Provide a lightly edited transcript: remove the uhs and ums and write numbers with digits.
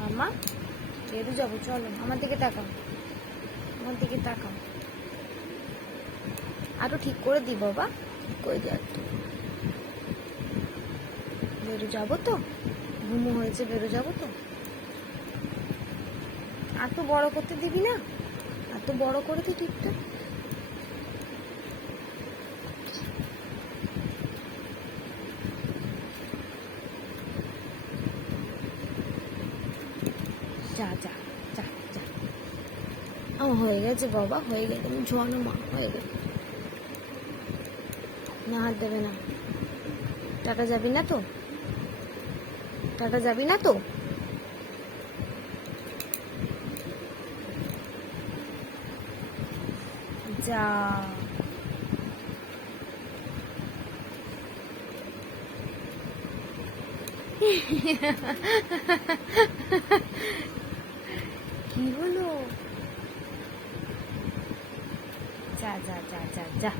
মামা বেরু যাবো, চলো আমার দিকে তাকাও, আমার দিকে তাকাও। আরো ঠিক করে দি বাবা, ঠিক করে দি একটু। বেরু যাবো তো, ঘুমো হয়েছে, বেরো যাবো তো। আর তো বড় করতে দিবি না, আর তো বড় করে দি ঠিকটা। যা যা যা যা। আমার হয়ে গেছে বাবা, হয়ে গেছে, আমি ঝোয়ানো মা হয়ে গেছে। না হাত দেবে না। টাটা যাবি না তো, টাটা যাবি না তো। যা। কি হলো? যা যা যা যা যা।